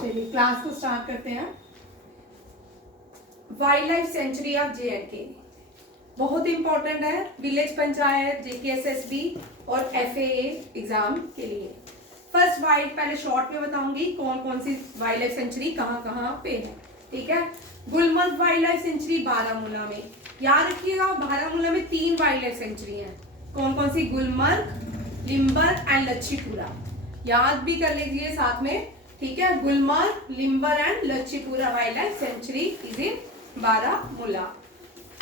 चलिए क्लास को स्टार्ट करते हैं। Wild life century of JNK बहुत इंपॉर्टेंट है विलेज पंचायत, JKSSB और FAA एग्जाम के लिए। फर्स्ट पहले शॉर्ट में बताऊंगी कौन कौन सी वाइल्ड लाइफ सेंचुरी कहाँ कहाँ पे है। ठीक है, Gulmarg wild life century Baramulla में। याद रखिएगा बारामूला में 3 वाइल्ड लाइफ सेंचुरी है। कौन कौन सी? गुलमर्ग, लिम्बर एंड लच्छीपुरा। याद भी कर लीजिए साथ में। ठीक है, Gulmarg, Limber and Lachhipura wild life sanctuary is in Baramulla.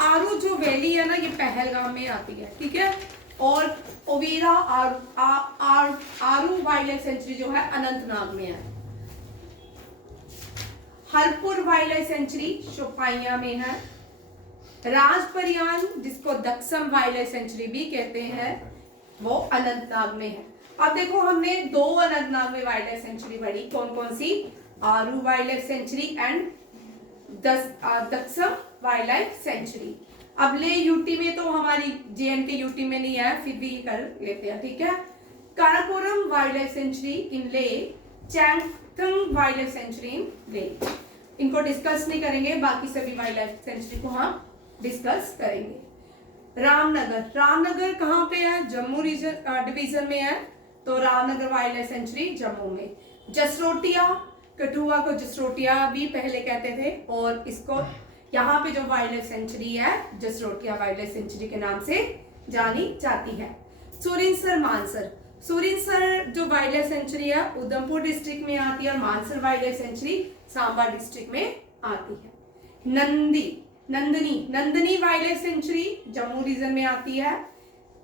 Aru जो वैली है ना, ये पहलगाम में आती है। ठीक है, और ओवेरा आरू वाइल्ड लाइफ सेंचुरी जो है अनंतनाग में है। Harpur wild life century Shopian में है। राजपरियान जिसको दक्षम वाइल्ड लाइफ सेंचुरी भी कहते हैं वो अनंतनाग में है। अब देखो हमने 2 अनंतनाग में वाइल्ड लाइफ सेंचुरी पढ़ी। कौन कौन सी? Aru wild life sanctuary and Dachigam wild life sanctuary. अब ले यूटी में तो हमारी JNK यूटी में नहीं है, फिर भी कर लेते हैं। ठीक है, काराकोरम वाइल्ड लाइफ सेंचुरी इन ले, चैंगथंग वाइल्ड लाइफ सेंचुरी इन ले। इनको डिस्कस नहीं करेंगे, बाकी सभी वाइल्ड लाइफ सेंचुरी को हम डिस्कस करेंगे। रामनगर कहाँ पे है? जम्मू डिवीजन में है, तो Ramnagar wild life sanctuary Jammu में। जसरोटिया, कठुआ को जसरोटिया भी पहले कहते थे, और इसको यहाँ पे जो वाइल्ड लाइफ सेंचुरी है जसरोटिया वाइल्ड लाइफ सेंचुरी के नाम से जानी जाती है। सुरिनसर मानसर, सुरिनसर जो वाइल्ड लाइफ सेंचुरी है उधमपुर डिस्ट्रिक्ट में आती है, और Mansar wild life sanctuary Samba district में आती है। Nandni wild life sanctuary Jammu region में आती है।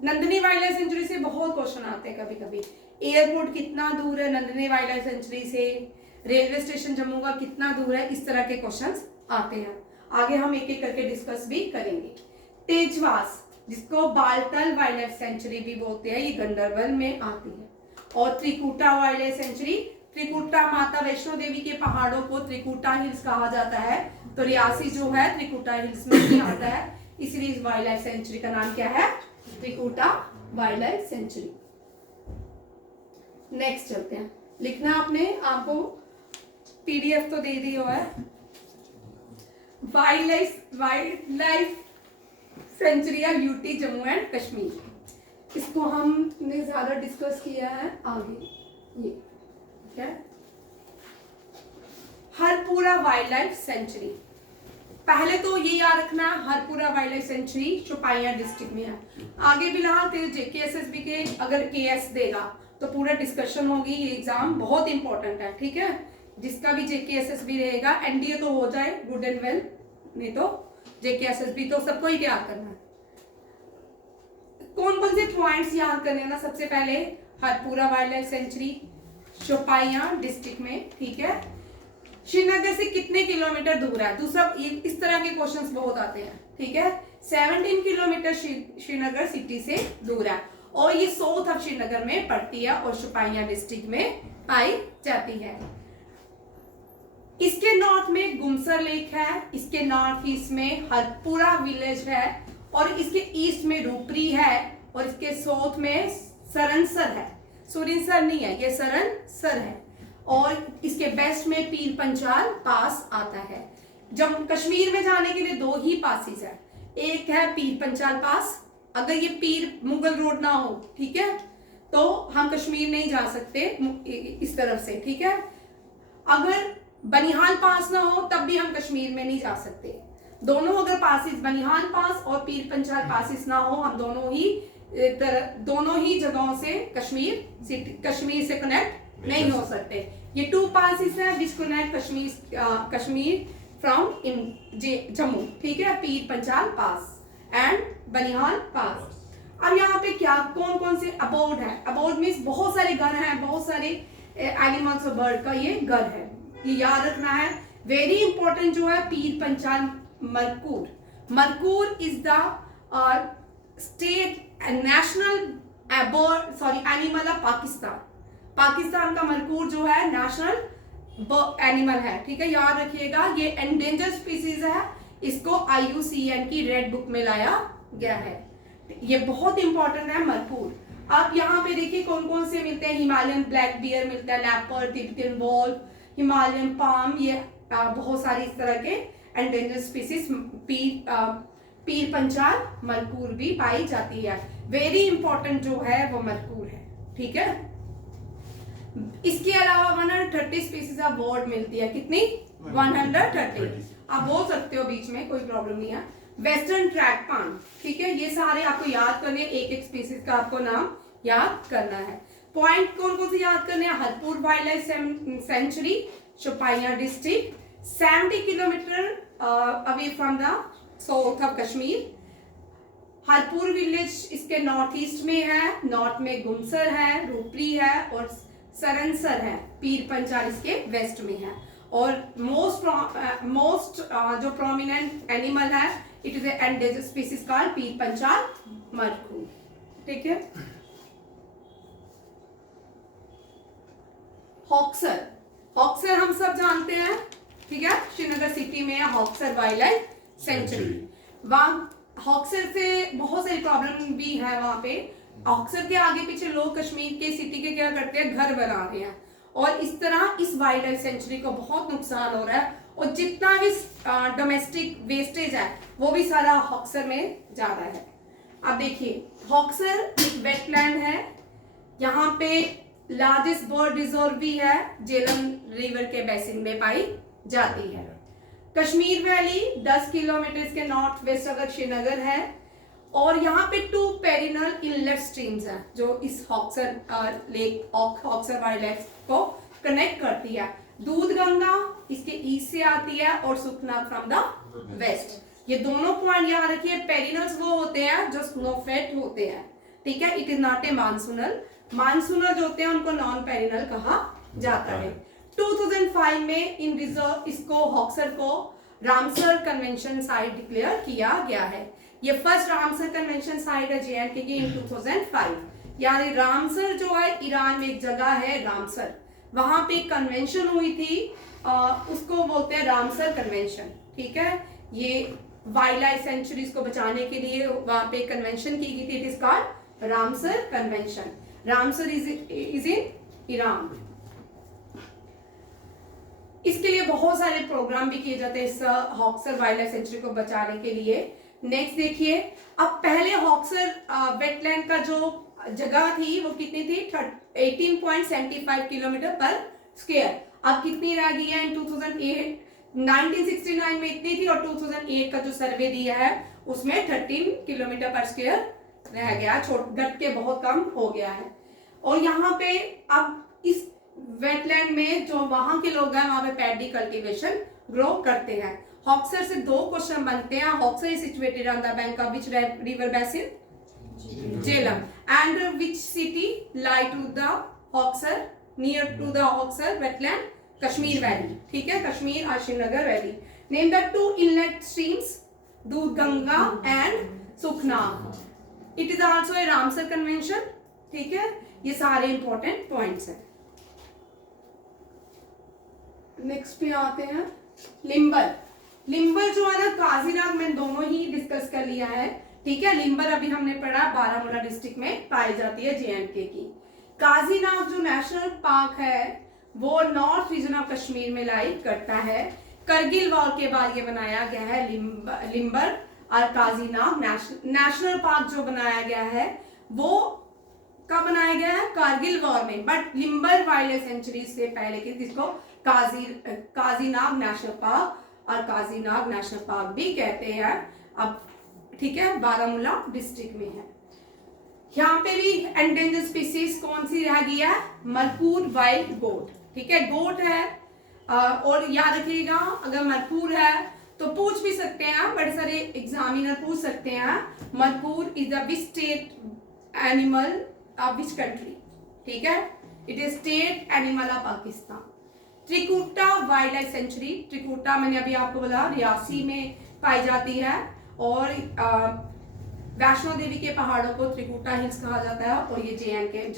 नंदनी वाइल्ड लाइफ सेंचुरी से बहुत क्वेश्चन आते हैं कभी कभी। एयरपोर्ट कितना दूर है नंदनी वाइल्ड लाइफ सेंचुरी से? रेलवे स्टेशन जम्मू का कितना दूर है? इस तरह के क्वेश्चंस आते हैं। आगे हम एक एक करके डिस्कस भी करेंगे। तेजवास जिसको बालतल वाइल्ड लाइफ सेंचुरी भी बोलते हैं, ये गंडरबल में आती है। और Trikuta wild life sanctuary, Trikuta माता वैष्णो देवी के पहाड़ों को त्रिकुटा हिल्स कहा जाता है, तो रियासी जो है त्रिकुटा हिल्स में भी आता है, इसलिए इस वाइल्ड लाइफ सेंचुरी का नाम क्या है? Trikuta wild life century. Next चलते हैं। लिखना आपने, आपको PDF तो दे दी हुआ है। Wild life century of UT Jammu and Kashmir, इसको हमने ज्यादा डिस्कस किया है आगे। ये क्या? Harpura wild life century. पहले तो ये याद रखना, Harpura wild life century Shopian district में है। आगे फिलहाल तेरे JKSSB के अगर KS देगा तो पूरा डिस्कशन होगी। ये एग्जाम बहुत इंपॉर्टेंट है। ठीक है, जिसका भी JKSSB रहेगा, NDA तो हो जाए गुड एंड वेल, नहीं तो JKSSB तो सबको ही याद करना है। कौन कौन से पॉइंट्स याद करने हैं ना? सबसे पहले Harpura wild life century Shopian district में। ठीक है, श्रीनगर से कितने किलोमीटर दूर है? दूसरा, इस तरह के क्वेश्चंस बहुत आते हैं। ठीक है, 17 किलोमीटर श्रीनगर सिटी से दूर है, और ये साउथ ऑफ श्रीनगर में पड़ती है और शोपियां डिस्ट्रिक्ट में पाई जाती है। इसके नॉर्थ में गुमसर लेक है, इसके नॉर्थ ईस्ट में हरपुरा विलेज है, और इसके ईस्ट में रूपरी है, और इसके साउथ में सरनसर है। सुरिनसर नहीं है, ये सरनसर है, और इसके वेस्ट में पीर पंचाल पास आता है। जब कश्मीर में जाने के लिए 2 ही पासिस है, एक है पीर पंचाल पास। अगर ये पीर मुगल रोड ना हो, ठीक है, तो हम कश्मीर नहीं जा सकते इस तरफ से। ठीक है, अगर बनिहाल पास ना हो तब भी हम कश्मीर में नहीं जा सकते। दोनों अगर पासिस, बनिहाल पास और पीर पंचाल पासिस ना हो, हम दोनों ही जगहों से कश्मीर से कनेक्ट नहीं हो सकते। ये 2 पासिस है which connect Kashmir from Jammu. ठीक है, पीर पंचाल पास एंड बनिहाल पास। अब यहाँ पे क्या कौन कौन से अबोर्ड है? अबोर्ड मीन्स बहुत सारे घर हैं, बहुत सारे एनिमल्स और बर्ड का ये घर है, ये याद रखना है। वेरी इंपॉर्टेंट जो है Pir Panjal markhor is the state national animal of Pakistan. Pakistan का मरकूर जो है नेशनल एनिमल है। ठीक है, याद रखिएगा, ये एंडेंजर स्पीसीज है, इसको IUCN की रेड बुक में लाया गया है। ये बहुत इंपॉर्टेंट है मरकूर। आप यहाँ पे देखिए कौन कौन से मिलते हैं। हिमालयन ब्लैक बियर मिलता है, leopard, Tibetan wolf, Himalayan palm, ये बहुत सारी इस तरह के एंडेंजर्ड स्पीसीज पीर पंचाल मरकूर भी पाई जाती है। वेरी इंपॉर्टेंट जो है वो मरकूर है, ठीक है। इसके अलावा 130 स्पीसीज ऑफ बर्ड मिलती है, कितनी? 130। आप बोल सकते हो बीच में, कोई प्रॉब्लम नहीं है। वेस्टर्न ट्रैक पाम, ठीक है, ये सारे आपको याद करने, एक एक स्पीसीज का आपको नाम याद करना है। पॉइंट कौन कौन से याद करने हैं? Harpur wild life century, Shopian district, 70 kilometre away from the south of Kashmir. Harpur village इसके नॉर्थ ईस्ट में है, नॉर्थ में गुमसर है, रूपरी है और सरनसर है। पीर पंचाल इसके वेस्ट में है। और मोस्ट जो प्रोमिनेंट एनिमल है, it is endangered species called पीर पंचाल मरकूर, ठीक है। हॉक्सर, हॉक्सर हम सब जानते हैं, ठीक है, श्रीनगर सिटी में है हॉक्सर वाइल्ड लाइफ सेंचुरी। वहां हॉक्सर से बहुत सारी प्रॉब्लम भी है वहां पे। हॉक्सर के आगे पीछे लोग कश्मीर के सिटी के क्या करते हैं, घर बना रहे हैं, और इस तरह इस वाइल्ड लाइफ सेंचुरी को बहुत नुकसान हो रहा है। और जितना भी डोमेस्टिक वेस्टेज है वो भी सारा हॉक्सर में जा रहा है। अब देखिए, हॉक्सर एक वेटलैंड है, यहाँ पे लार्जेस्ट बर्ड रिजर्व भी है, झेलम रिवर के बेसिन में पाई जाती है। कश्मीर वैली 10 किलोमीटर के नॉर्थ वेस्ट अगर श्रीनगर है, और यहाँ पे 2 पेरिनल इनलेट स्ट्रीम्स हैं जो इस Haksar lake Haksar wild life को कनेक्ट करती है। दूध गंगा इसके ईस्ट से आती है और सुखना फ्रॉम द वेस्ट। ये दोनों पॉइंट याद रखिए। पेरिनल्स वो होते हैं जो स्नोफेट होते हैं, ठीक है, it is not a monsoonal. Monsoonal जो होते हैं उनको नॉन पेरिनल कहा जाता है। 2005 में इन रिजर्व इसको हॉक्सर को रामसर कन्वेंशन साइट डिक्लेयर किया गया है। ये फर्स्ट रामसर कन्वेंशन साइट है JNK की इन 2005। यानी रामसर जो है ईरान में एक जगह है रामसर, वहां पे कन्वेंशन हुई थी, उसको बोलते हैं रामसर कन्वेंशन, ठीक है। ये वाइल्ड लाइफ सेंचुरीज को बचाने के लिए वहां पे कन्वेंशन की गई थी, it is called Ramsar convention. Ramsar is in Iran. इसके लिए बहुत सारे प्रोग्राम भी किए जाते हैं इस हॉक्सर वाइल्ड लाइफ सेंचुरी को बचाने के लिए। नेक्स्ट देखिए, अब पहले हॉक्सर वेटलैंड का जो जगह थी वो कितनी थी, 18.75 किलोमीटर पर स्क्वायर। अब कितनी रह गई है? इन 1969 में इतनी थी, और 2008 का जो सर्वे दिया है उसमें 13 किलोमीटर पर स्क्वायर रह गया, घट के बहुत कम हो गया है। और यहाँ पे अब इस वेटलैंड में जो वहां के लोग हैं वहां पे पैडी कल्टीवेशन ग्रो करते हैं। हॉक्सर से 2 क्वेश्चन बनते हैं। Hokersar is situated on the bank of which river basin? Jhelum. And which city lie to the Hokersar, near to the Hokersar wetland? Kashmir valley, ठीक है, कश्मीर और Srinagar valley. Name the 2 inlet streams, Doodh Ganga and Sukhnag. It is also a Ramsar convention, ठीक है। ये सारे important points हैं। Next पे आते हैं लिम्बर। लिम्बर जो है ना, काजीनाग में दोनों ही डिस्कस कर लिया है, ठीक है। लिम्बर अभी हमने पढ़ा बारामूला डिस्ट्रिक्ट में पाई जाती है JNK की। काजीनाग जो नेशनल पार्क है वो नॉर्थ रीजन ऑफ कश्मीर में लाई करता है। करगिल वॉर के बाद ये बनाया गया है लिम्बर और काजीनाग नेशनल पार्क जो बनाया गया है वो कब बनाया गया है? कारगिल वॉर में। But limber wild life century से पहले की जिसको काजीनाग नेशनल पार्क और काजीनाग नेशनल पार्क भी कहते हैं, अब ठीक है, बारामूला डिस्ट्रिक्ट में है। यहाँ पे भी एंडेंजर्ड स्पीसीज कौन सी रह गई है? मरकूर वाइल्ड गोट, ठीक है, गोट है। और याद रखिएगा, अगर मरकूर है तो पूछ भी सकते हैं, बड़े सारे एग्जामिनर पूछ सकते हैं, markhor is the which state animal of which country, ठीक है, it is state animal of Pakistan. Trikuta wild life sanctuary, Trikuta मैंने अभी आपको बोला रियासी में पाई जाती है, और वैष्णो देवी के पहाड़ों को त्रिकुटा हिल्स कहा जाता है, और ये JNK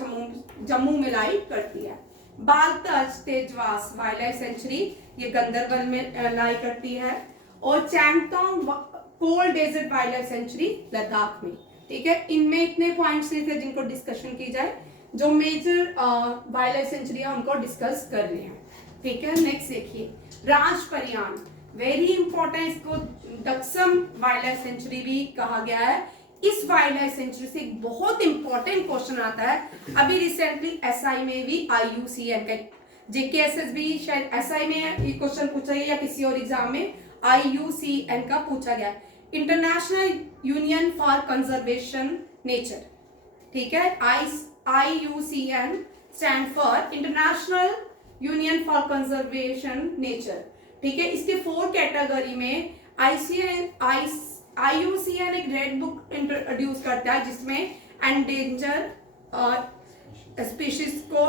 जम्मू में लाई करती है। Baltal Thajwas wild life sanctuary ये गंदरबल में लाई करती है, और Changthang cold desert wild life sanctuary Ladakh में, ठीक है। इनमें इतने पॉइंट्स थे जिनको डिस्कशन की जाए, जो मेजर वाइल्ड लाइफ सेंचुरी है उनको डिस्कस कर रहे हैं। ठीक है। नेक्स्ट देखिए राजपरियान, वेरी इंपॉर्टेंट, इसको दक्षम वाइल्ड लाइफ सेंचुरी भी कहा गया है। इस वाइल्ड लाइफ सेंचुरी से एक बहुत इंपॉर्टेंट क्वेश्चन आता है, अभी रिसेंटली एसआई में भी IUCN का, JKSS भी शायद एसआई में ये क्वेश्चन पूछा गया या किसी और एग्जाम में IUCN का पूछा गया, international union for conservation nature, ठीक है। IUCN stand for international union for conservation nature, ठीक है। इसके 4 कैटेगरी में IUCN एक रेड बुक इंट्रोड्यूस करता है जिसमें एंडेंजर स्पीशीज को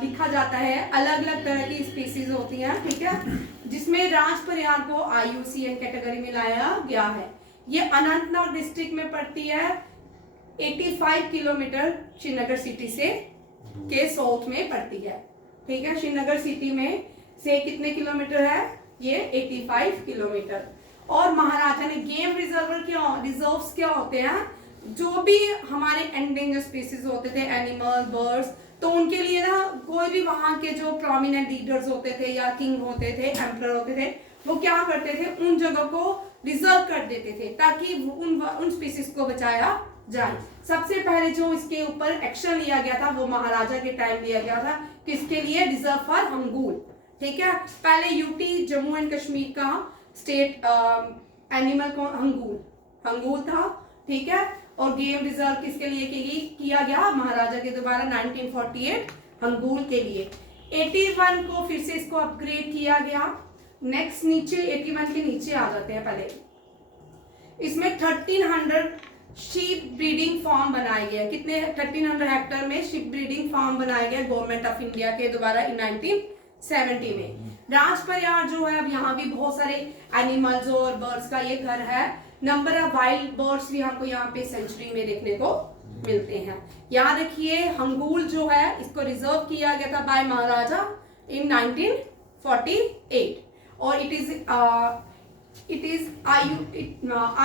लिखा जाता है, अलग अलग तरह की स्पीशीज होती हैं, ठीक है, जिसमें राजपरियार को IUCN कैटेगरी में लाया गया है। ये अनंतनाग डिस्ट्रिक्ट में पड़ती है, 85 किलोमीटर श्रीनगर सिटी से के साउथ में पड़ती है, ठीक है। श्रीनगर सिटी में से कितने किलोमीटर है, ये 85 किलोमीटर। और महाराजा ने गेम रिजर्व्स क्या होते हैं, जो भी हमारे एंडेंजर स्पीसीज होते थे, एनिमल बर्ड्स, तो उनके लिए ना कोई भी वहां के जो प्रोमिनेंट लीडर्स होते थे या किंग होते थे, एम्परर होते थे, वो क्या करते थे, उन जगह को रिजर्व कर देते थे ताकि उन स्पीसीज को बचाया जाए। सबसे पहले जो इसके ऊपर एक्शन लिया गया था वो महाराजा के टाइम लिया गया था, किसके लिए, रिजर्व फॉर हंगूल, ठीक है। पहले यूटी जम्मू एंड कश्मीर का स्टेट एनिमल को हंगूल था, ठीक है। और गेम रिजर्व किसके लिए किया गया, महाराजा के द्वारा 1948 हंगूल के लिए। 81 को फिर से इसको अपग्रेड किया गया। नेक्स्ट नीचे 81 के नीचे आ जाते हैं, पहले इसमें 1300 शीप ब्रीडिंग फार्म बनाए गए, कितने, 1300 हेक्टेयर में शीप ब्रीडिंग फार्म बनाए गए गवर्नमेंट ऑफ इंडिया के द्वारा 1970 में। राजपरियार जो है, अब यहाँ भी बहुत सारे एनिमल्स और बर्ड्स का ये घर है। नंबर ऑफ वाइल्ड बर्ड्स भी आपको यहाँ पे सेंचुरी में देखने को मिलते हैं। याद रखिए हंगूल जो है इसको रिजर्व किया गया था बाय महाराजा इन 1948 और it is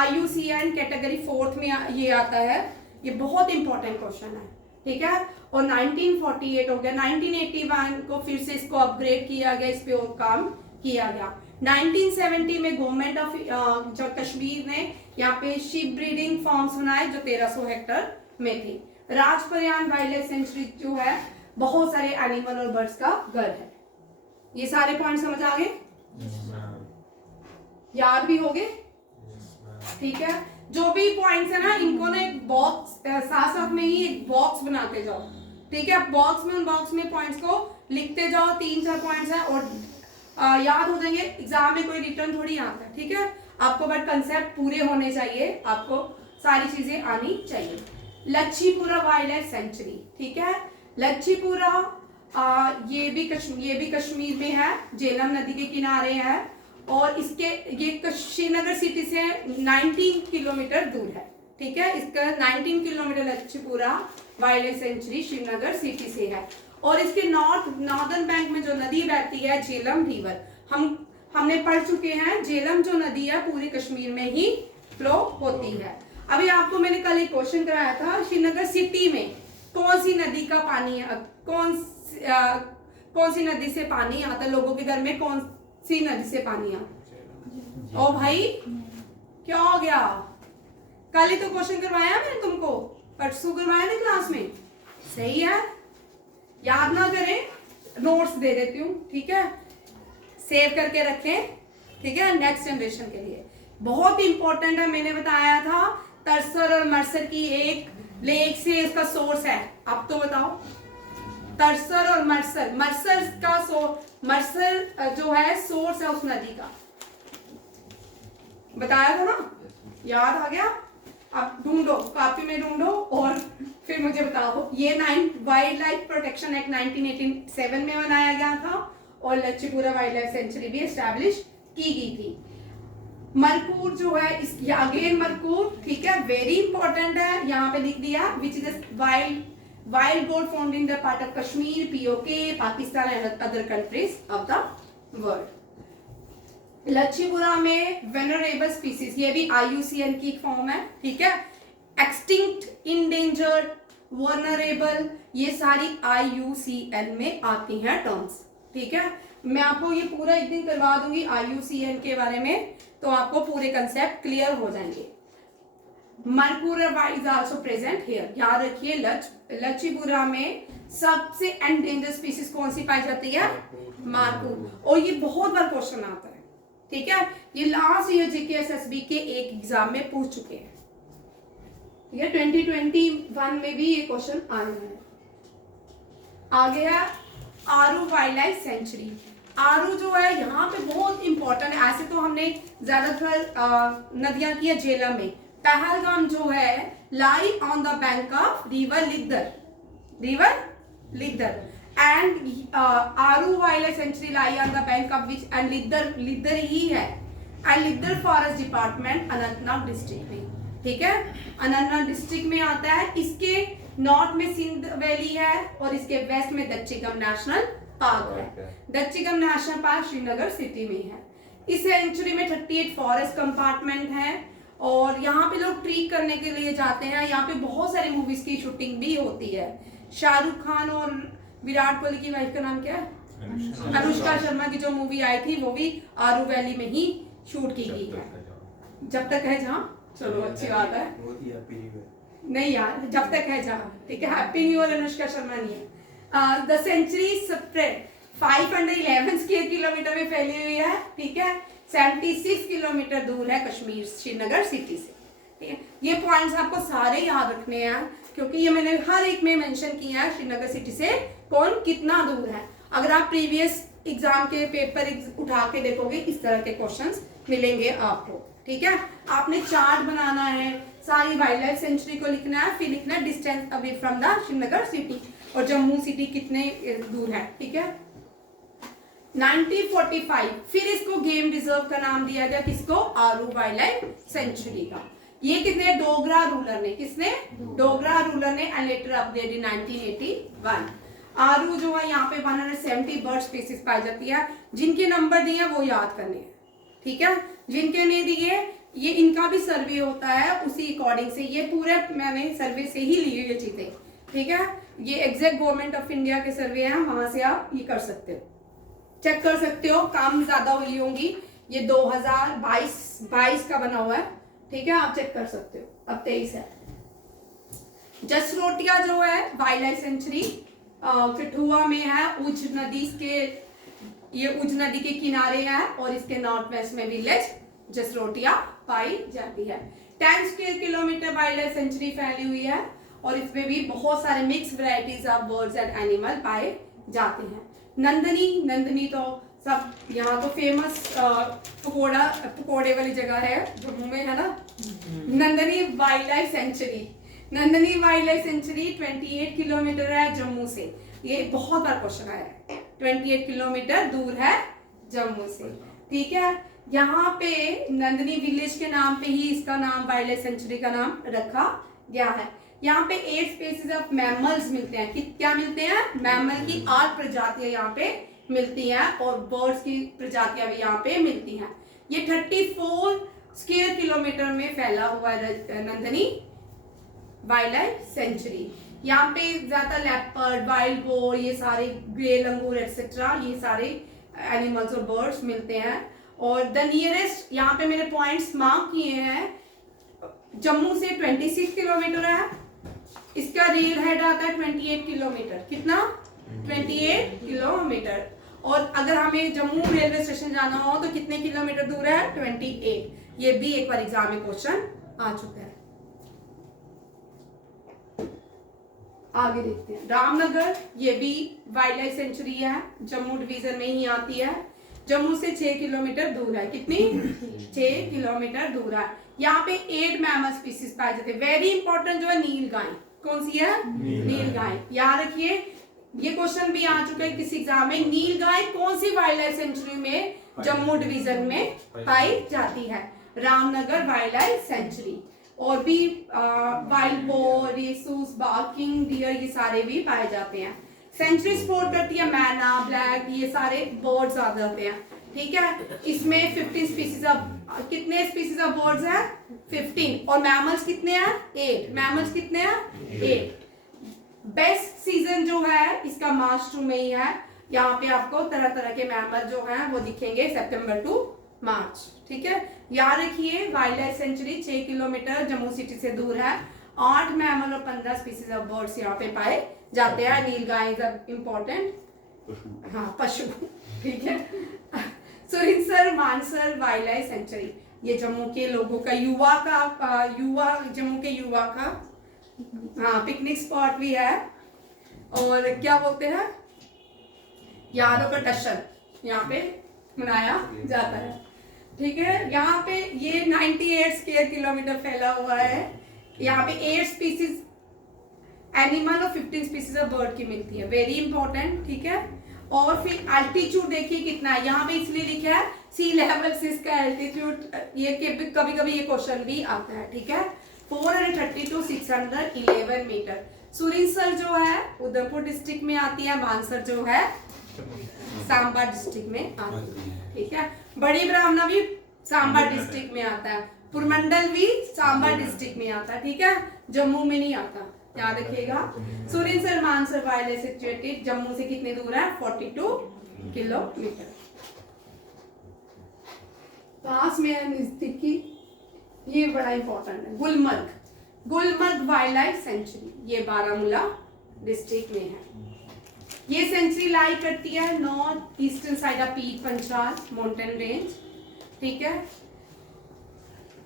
IUCN category 4th में ये आता है। ये बहुत इंपॉर्टेंट क्वेश्चन है, ठीक है। और 1948 हो गया, 1981 को फिर से इसको अपग्रेड किया गया, इस पे और काम किया गया। 1970 में गवर्नमेंट ऑफ कश्मीर ने यहाँ पे शीप ब्रीडिंग फार्म्स बनाए जो 1300 हेक्टेयर में थी। राजपरियान वाइल्ड लाइफ सेंचुरी जो है बहुत सारे एनिमल और बर्ड्स का घर है। ये सारे पॉइंट समझ आ गए, याद भी हो गए, ठीक है। जो भी पॉइंट्स है ना, इनको ना एक बॉक्स साथ साथ में ही एक बॉक्स बनाते जाओ, ठीक है। बॉक्स में, उन बॉक्स में पॉइंट्स को लिखते जाओ, 3-4 पॉइंट्स है और याद हो जाएंगे। एग्जाम में कोई रिटर्न थोड़ी आता है, ठीक है। आपको बट कंसेप्ट पूरे होने चाहिए, आपको सारी चीजें आनी चाहिए। लच्छीपुरा वाइल्ड लाइफ सेंचुरी, ठीक है। लच्छीपुरा ये भी कश्मीर में है, झेलम नदी के किनारे है और ये श्रीनगर सिटी से 19 किलोमीटर दूर है, ठीक है। इसका 19 kilometre Lachhipura wild life century Srinagar city से है। और इसके नॉर्दर्न बैंक में जो नदी बहती है झेलम रिवर, हमने पढ़ चुके हैं, झेलम जो नदी है पूरे कश्मीर में ही फ्लो होती है। अभी आपको मैंने कल एक क्वेश्चन कराया था, श्रीनगर सिटी में कौन सी नदी का पानी, कौन सी नदी से पानी आता है, लोगों के घर में कौन सी नदी से पानी आता। ओ भाई क्या हो गया, कल ही तो क्वेश्चन करवाया मैंने तुमको, परसों करवाया ना क्लास में, सही है। याद ना करें, नोट्स दे देती हूँ, ठीक है, सेव करके रखें, ठीक है, नेक्स्ट जनरेशन के लिए बहुत इंपॉर्टेंट है। मैंने बताया था तरसर और मरसर की एक लेक से इसका सोर्स है, अब तो बताओ तरसर और मरसर जो है सोर्स है उस नदी का, बताया था ना, याद आ गया। अब ढूंढो, कॉपी में ढूंढो और फिर मुझे बताओ। ये वाइल्ड लाइफ प्रोटेक्शन एक्ट 1987 में बनाया गया था और लच्छीपुरा वाइल्ड लाइफ सेंचुरी भी एस्टैब्लिश की गई थी। मरकूर जो है अगेन मरकूर, ठीक है, वेरी इंपॉर्टेंट है, यहाँ पे लिख दिया which is wild gold found in the part of Kashmir, POK, Pakistan and other countries of the world. Lachhipura में वेनरेबल स्पीसीज, ये भी IUCN की फॉर्म है, ठीक है। एक्सटिंक्ट, इंडेंजर्ड, वनरेबल, ये सारी IUCN में आती हैं टर्म्स, ठीक है, मैं आपको ये पूरा एक दिन करवा दूंगी IUCN के बारे में, तो आपको पूरे कंसेप्ट क्लियर हो जाएंगे। मरकुरा इज आल्सो प्रेजेंट हियर, याद रखिए लच्छीपुरा में सबसे एंडेंजर स्पीसीज कौन सी पाई जाती है? मारकुर। और ये बहुत बार क्वेश्चन आता है, ठीक है, ये लास्ट ईयर GKSSB के एक एग्जाम में पूछ चुके हैं, ठीक है, 2021 में भी ये क्वेश्चन आए हैं। आगे है आरू वाइल्ड लाइफ सेंचुरी। आरू जो है यहाँ पे बहुत इंपॉर्टेंट है, ऐसे तो हमने ज्यादातर नदियां की है झेलम में। पहलगाम जो है lie on the bank of river Lidder and Aru wild life sanctuary lie on the bank of which and Lidder ही है, and Lidder forest department Anantnag district में, ठीक है, अनंतनाग डिस्ट्रिक्ट में आता है। इसके नॉर्थ में सिंध वैली है और इसके वेस्ट में दच्चिगम नेशनल पार्क है। दच्चिगम नेशनल पार्क श्रीनगर सिटी में है। इस सेंचुरी में 38 फॉरेस्ट कंपार्टमेंट है और यहाँ पे लोग ट्रीक करने के लिए जाते हैं। यहाँ पे बहुत सारी मूवीज की शूटिंग भी होती है। शाहरुख खान और विराट कोहली की वाइफ का नाम क्या है? अनुष्का शर्मा की जो मूवी आई थी वो भी आरू वैली में ही शूट की गई है। जब तक है जहाँ, चलो अच्छी बात है, नहीं यार, जब तक है जहाँ, ठीक है, happy new year Anushka Sharma नहीं है। The sanctuary spread 511 square kilometre में फैली हुई है, ठीक है, 76 किलोमीटर दूर है कश्मीर श्रीनगर सिटी से, ठीक है। ये पॉइंट्स आपको सारे याद रखने हैं क्योंकि ये मैंने हर एक में मेंशन किया है श्रीनगर सिटी से कौन कितना दूर है। अगर आप प्रीवियस एग्जाम के पेपर उठा के देखोगे इस तरह के क्वेश्चंस मिलेंगे आपको, ठीक है। आपने चार्ट बनाना है, सारी वाइल्ड लाइफ सेंचुरी को लिखना है, फिर लिखना है distance away from the Srinagar city और जम्मू सिटी कितने दूर है, ठीक है। 1945 फिर इसको गेम रिजर्व का नाम दिया गया, किसको? आरू वाइल्ड लाइफ सेंचुरी का। ये किसने? डोगरा रूलर ने, किसने? डोगरा रूलर ने, एंड लेटर अपग्रेड इन 1981। आरू जो है यहाँ पे 170 बर्ड स्पीसीज पाई जाती है। जिनके नंबर दिए वो याद करने हैं, ठीक है, जिनके नहीं दिए ये इनका भी सर्वे होता है उसी अकॉर्डिंग से। ये पूरे मैंने सर्वे से ही ली हुई ये चीजें, ठीक है। ये एग्जैक्ट गवर्नमेंट ऑफ इंडिया के सर्वे हैं, वहां से आप ये कर सकते हो, चेक कर सकते हो। कम ज्यादा हुई होंगी, ये 2022 का बना हुआ है, ठीक है, आप चेक कर सकते हो। अब 23 है। जसरोटिया जो है वाइल्ड लाइफ सेंचुरी कठुआ में है, उज नदी के, ये उज नदी के किनारे है और इसके नॉर्थ वेस्ट में विलेज जसरोटिया पाई जाती है। 10 square kilometre wild life century फैली हुई है और इसमें भी बहुत सारे mix varieties of birds and animal पाए जाते हैं। नंदनी तो सब यहाँ तो फेमस पकोड़े वाली जगह है जम्मू में, है ना। Nandini wild life century, Nandini wild life century 28 kilometre है जम्मू से। ये बहुत बार क्वेश्चन आया है, 28 किलोमीटर दूर है जम्मू से, ठीक है। यहाँ पे नंदनी विलेज के नाम पे ही इसका नाम वाइल्ड लाइफ सेंचुरी का नाम रखा गया है। यहाँ पे 8 स्पीसीज ऑफ मैमल्स मिलते हैं। क्या मिलते हैं? मैमल की 8 प्रजातियां यहाँ पे मिलती हैं और बर्ड्स की प्रजातियां भी यहाँ पे मिलती हैं। ये 34 स्क्वायर किलोमीटर में फैला हुआ है नंदनी वाइल्ड लाइफ सेंचुरी। यहाँ पे ज्यादा लेपर्ड, वाइल्ड बोर, ये सारे ग्रे लंगूर एक्सेट्रा, ये सारे एनिमल्स और बर्ड्स मिलते हैं। और द नियरेस्ट यहाँ पे मैंने पॉइंट्स मार्क किए हैं, जम्मू से 26 किलोमीटर है, इसका रेल हेड आता है 28 किलोमीटर। कितना? 28 किलोमीटर। और अगर हमें जम्मू रेलवे स्टेशन जाना हो तो कितने किलोमीटर दूर है? 28। ये भी एक बार एग्जाम में क्वेश्चन आ चुका है। आगे देखते हैं रामनगर, ये भी वाइल्ड लाइफ सेंचुरी है, जम्मू डिवीजन में ही आती है। जम्मू से 6 किलोमीटर दूर है। कितनी? 6 किलोमीटर दूर है। यहाँ पे 8 मैमल स्पीसीज पाए जाते हैं। वेरी इंपॉर्टेंट जो है नील गाय, कौन सी है? नील गाय। याद रखिए, ये क्वेश्चन भी आ चुका है किसी एग्जाम में। नील गाय कौन सी वाइल्ड लाइफ सेंचुरी में जम्मू डिवीजन में पाई जाती है? Ramnagar wild life century. और भी वाइल्ड बोर, रेसूस, बार्किंग डियर, ये सारे भी पाए जाते हैं। सेंचुरी सपोर्ट करती है मैना, ब्लैक, ये सारे बर्ड्स आ जाते हैं, ठीक है। इसमें 15 स्पीसीज ऑफ, कितने स्पीसीज ऑफ बर्ड्स हैं? 15। और मैमल्स कितने हैं? 8। मैमल्स कितने हैं? 8। बेस्ट सीजन जो है इसका मार्च टू मई है। यहाँ पे आपको तरह तरह के मैमल जो हैं वो दिखेंगे सितंबर टू मार्च। ठीक है, याद रखिए wild life century 6 kilometre Jammu city से दूर है। 8 मैमल और 15 स्पीसीज ऑफ बर्ड्स यहाँ पे पाए जाते हैं। नीलगाय इज इम्पोर्टेंट, हाँ पशु। ठीक है, Surinsar Mansar wild life sanctuary, ये जम्मू के लोगों का जम्मू के युवा का हाँ पिकनिक स्पॉट भी है। और क्या बोलते हैं, यादों का टशन यहाँ पे मनाया जाता है। ठीक है, यहाँ पे ये 98 स्क्वायर किलोमीटर फैला हुआ है। यहाँ पे 8 स्पीसीज एनिमल और 15 स्पीसीज ऑफ बर्ड की मिलती है, वेरी इंपॉर्टेंट। ठीक है, और फिर एल्टीट्यूड देखिए कितना है, यहाँ पे इसलिए लिखा है सी लेवल से इसका एल्टीट्यूड, ये कभी कभी ये क्वेश्चन भी आता है। ठीक है, 430 to 611 मीटर। सुरिनसर जो है उदयपुर डिस्ट्रिक्ट में आती है, मानसर जो है सांबा डिस्ट्रिक्ट में आती है। ठीक है, बड़ी ब्राह्मणा भी सांबा डिस्ट्रिक्ट में आता है, पुरमंडल भी सांबा डिस्ट्रिक्ट में आता है। ठीक है, जम्मू में नहीं आता, याद रखिएगा। Surinsar Mansar wild life situated Jammu से कितने दूर है, 42 किलोमीटर। पास में है नजदीकी, ये बड़ा इंपॉर्टेंट है, गुलमर्ग वाइल्ड लाइफ सेंचुरी, ये बारामूला डिस्ट्रिक्ट में है। ये सेंचुरी लाई करती है north eastern side of Pir Panchal mountain range. ठीक है,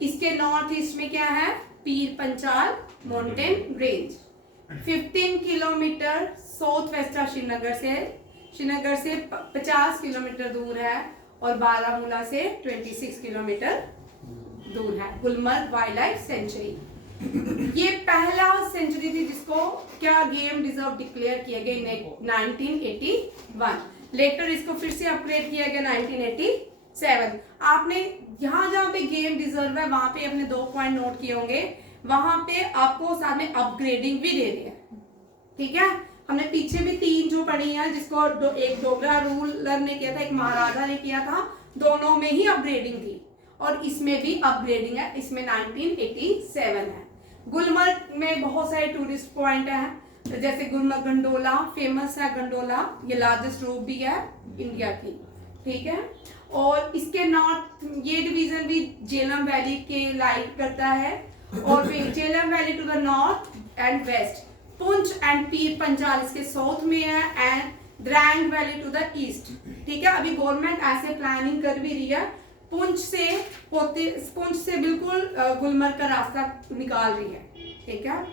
इसके नॉर्थ ईस्ट में क्या है, Pir Panchal mountain range. 15 kilometre south west of Srinagar से 50 किलोमीटर दूर है, और बारामूला से 26 किलोमीटर दूर है गुलमर्ग वाइल्ड लाइफ सेंचुरी। ये पहला सेंचुरी थी जिसको क्या गेम रिजर्व डिक्लेयर किया गया 1981। लेटर इसको फिर से अपग्रेड किया गया 1987। आपने जहां पे गेम रिजर्व है वहां पे अपने 2 पॉइंट नोट किए होंगे, वहां पे आपको साथ में अपग्रेडिंग भी दे रही है। ठीक है, हमने पीछे भी 3 जो पढ़ी है, जिसको एक डोगरा रूलर ने किया था, एक महाराजा ने किया था, दोनों में ही अपग्रेडिंग थी, और इसमें भी अपग्रेडिंग है, इसमें 1987 है। गुलमर्ग में बहुत सारे टूरिस्ट पॉइंट हैं, जैसे गुलमर्ग गंडोला फेमस है, गंडोला ये लार्जेस्ट रोप भी है इंडिया की। ठीक है, और इसके नॉर्थ ये डिवीजन भी झेलम वैली के लाइक करता है, और फिर Jhelum valley to the north and west, Poonch and Pir Panjal इसके साउथ में है, and Drang valley to the east. ठीक है, अभी गवर्नमेंट ऐसे प्लानिंग कर भी रही है, पुंछ से बिल्कुल गुलमर्ग का रास्ता निकाल रही है। ठीक है,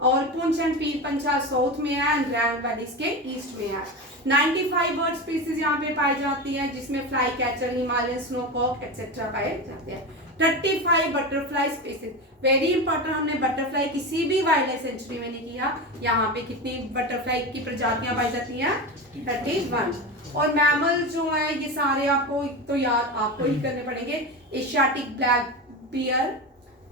और पुंछ एंड पीर पंचाल साउथ में है, एंड द्रैंग वैली इसके ईस्ट में है। 95 बर्ड स्पीसीज यहाँ पे पाई जाती है, जिसमें fly catcher, Himalayan snowcock etcetera पाए जाते हैं। 35 बटरफ्लाई स्पीसीज, वेरी इंपॉर्टेंट, हमने बटरफ्लाई किसी भी वाइल्ड लाइफ सेंचुरी में नहीं किया। यहाँ पे कितनी बटरफ्लाई की प्रजातियां पाई जाती हैं, 31। और मैमल जो है ये सारे आपको तो याद आपको ही करने पड़ेंगे, Asiatic black bear,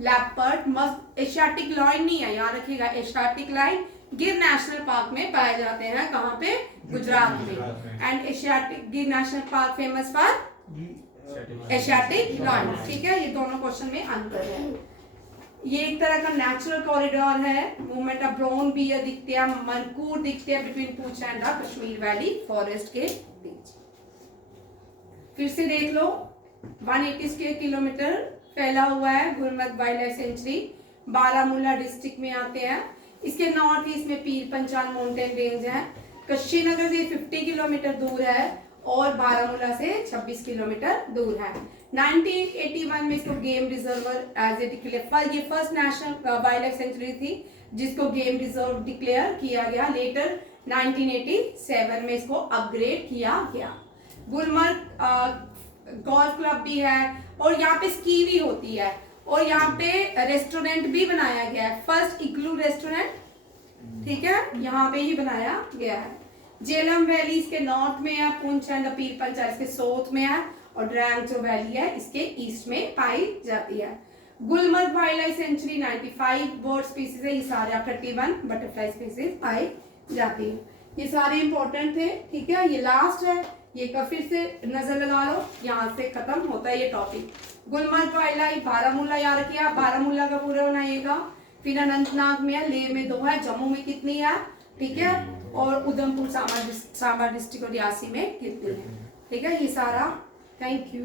leopard, Musk, Asiatic lion नहीं है, याद रखिएगा, एशियाटिक लाइन गिर नेशनल पार्क में पाए जाते हैं, कहाँ पे, गुजरात में। एंड एशियाटिक गिर national park famous for Asiatic lion. ठीक है, ये दोनों क्वेश्चन में अंतर है। ये एक तरह का नेचुरल कॉरिडोर है, मूवमेंट ऑफ ब्राउन बियर दिखते हैं, मनकूर दिखते हैं between Poonch and the Kashmir valley forest के बीच। फिर से देख लो, 180 स्क्वायर किलोमीटर फैला हुआ है Gulmarg wild life century, Baramulla district में आते हैं। इसके नॉर्थ ईस्ट में पीर पंचाल माउंटेन रेंज है, श्रीनगर से 50 किलोमीटर दूर है, और बारामूला से 26 किलोमीटर दूर है। 1981 में इसको game reserve as a declare, ये first national wild life sanctuary थी जिसको गेम रिजर्व डिक्लेयर किया गया। लेटर 1987 में इसको अपग्रेड किया गया। गुलमर्ग गोल्फ क्लब भी है, और यहाँ पे स्की भी होती है, और यहाँ पे रेस्टोरेंट भी बनाया गया है, फर्स्ट इग्लू रेस्टोरेंट। ठीक है, यहाँ पे ही बनाया गया है। झेलम वैली इसके नॉर्थ में है, पुंछ एंड पीर पंचाल इसके साउथ में है, और ड्रैंग जो वैली है इसके ईस्ट में पाई जाती है। Gulmarg wild life century 95 bird species है, ये सारे 31 बटरफ्लाई स्पीसीज पाई जाती है। ये सारे इंपॉर्टेंट थे। ठीक है, ये लास्ट है, ये का फिर से नजर लगा लो, यहाँ से खत्म होता है ये topic. Gulmarg wild life Baramulla याद रखिए, बारामूला का पूरा बनाइएगा। फिर अनंतनाग में है, लेह में 2 है, जम्मू में कितनी है, ठीक है, और उधमपुर सांबा डिस्ट्रिक्ट और रियासी में गिरते हैं। ठीक है, ये सारा। Thank you.